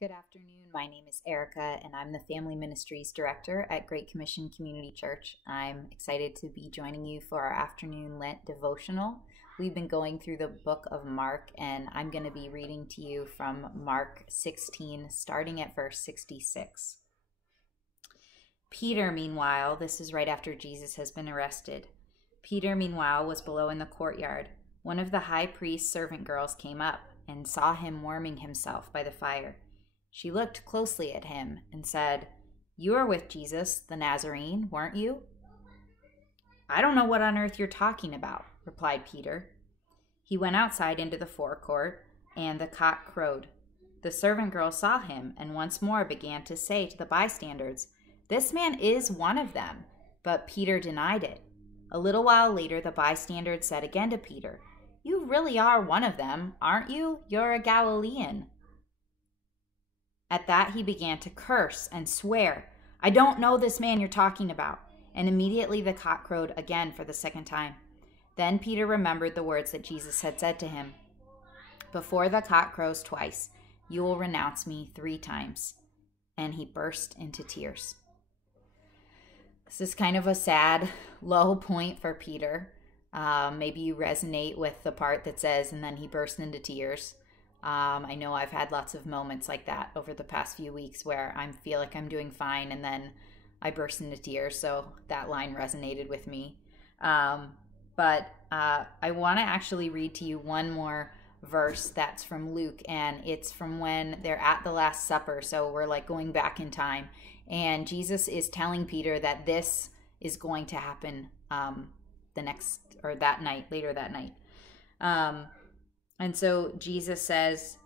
Good afternoon. My name is Erica, and I'm the Family Ministries Director at Great Commission Community Church. I'm excited to be joining you for our afternoon Lent Devotional. We've been going through the book of Mark, and I'm going to be reading to you from Mark 16, starting at verse 66. Peter, meanwhile, this is right after Jesus has been arrested. Peter, meanwhile, was below in the courtyard. One of the high priest's servant girls came up and saw him warming himself by the fire. She looked closely at him and said, "You were with Jesus, the Nazarene, weren't you?" "I don't know what on earth you're talking about," replied Peter. He went outside into the forecourt, and the cock crowed. The servant girl saw him and once more began to say to the bystanders, "This man is one of them." But Peter denied it. A little while later, the bystanders said again to Peter, "You really are one of them, aren't you? You're a Galilean." At that he began to curse and swear, "I don't know this man you're talking about." And immediately the cock crowed again for the second time. Then Peter remembered the words that Jesus had said to him, "Before the cock crows twice, you will renounce me 3 times." And he burst into tears. This is kind of a sad, low point for Peter. Maybe you resonate with the part that says, "and then he burst into tears." I know I've had lots of moments like that over the past few weeks where I feel like I'm doing fine and then I burst into tears. So that line resonated with me. But I want to actually read to you one more verse that's from Luke, and it's from when they're at the Last Supper. So we're like going back in time, and Jesus is telling Peter that this is going to happen later that night. And so Jesus says,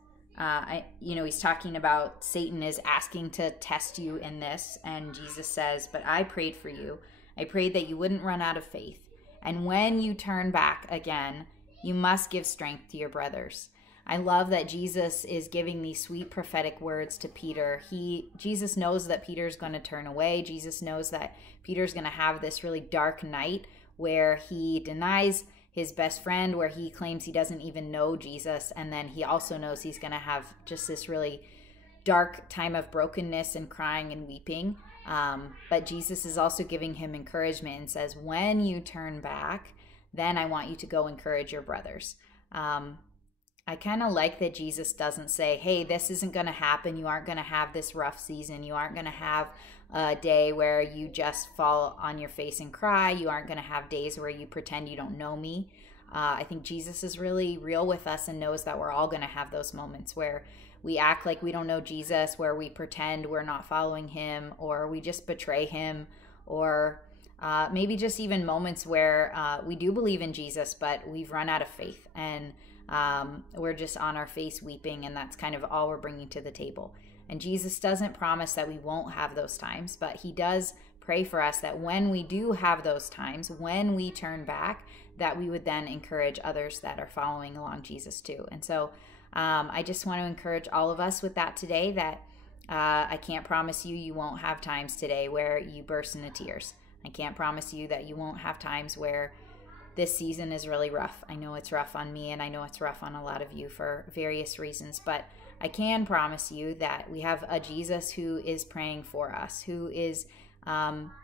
he's talking about Satan is asking to test you in this. And Jesus says, "But I prayed for you. I prayed that you wouldn't run out of faith. And when you turn back again, you must give strength to your brothers." I love that Jesus is giving these sweet prophetic words to Peter. Jesus knows that Peter's going to turn away. Jesus knows that Peter's going to have this really dark night where he denies his best friend, where he claims he doesn't even know Jesus. And then he also knows he's going to have just this really dark time of brokenness and crying and weeping. But Jesus is also giving him encouragement and says, when you turn back, then I want you to go encourage your brothers. I kind of like that Jesus doesn't say, "Hey, this isn't going to happen. You aren't going to have this rough season. You aren't going to have a day where you just fall on your face and cry. You aren't going to have days where you pretend you don't know me." I think Jesus is really real with us and knows that we're all going to have those moments where we act like we don't know Jesus, where we pretend we're not following him, or we just betray him, or maybe just even moments where we do believe in Jesus, but we've run out of faith and we're just on our face weeping, and that's kind of all we're bringing to the table. And Jesus doesn't promise that we won't have those times, but he does pray for us that when we do have those times, when we turn back, that we would then encourage others that are following along Jesus too. And so I just want to encourage all of us with that today, that I can't promise you won't have times today where you burst into tears. I can't promise you that you won't have times where this season is really rough. I know it's rough on me, and I know it's rough on a lot of you for various reasons, but I can promise you that we have a Jesus who is praying for us, who is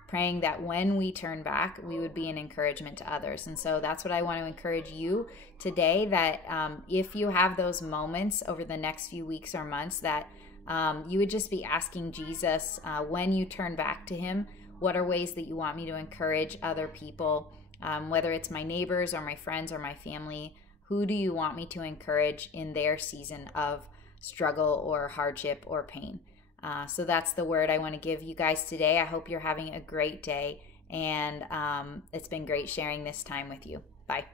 praying that when we turn back, we would be an encouragement to others. And so that's what I want to encourage you today, that if you have those moments over the next few weeks or months, that you would just be asking Jesus, when you turn back to him, what are ways that you want me to encourage other people? Whether it's my neighbors or my friends or my family, who do you want me to encourage in their season of struggle or hardship or pain? So that's the word I want to give you guys today. I hope you're having a great day, and it's been great sharing this time with you. Bye.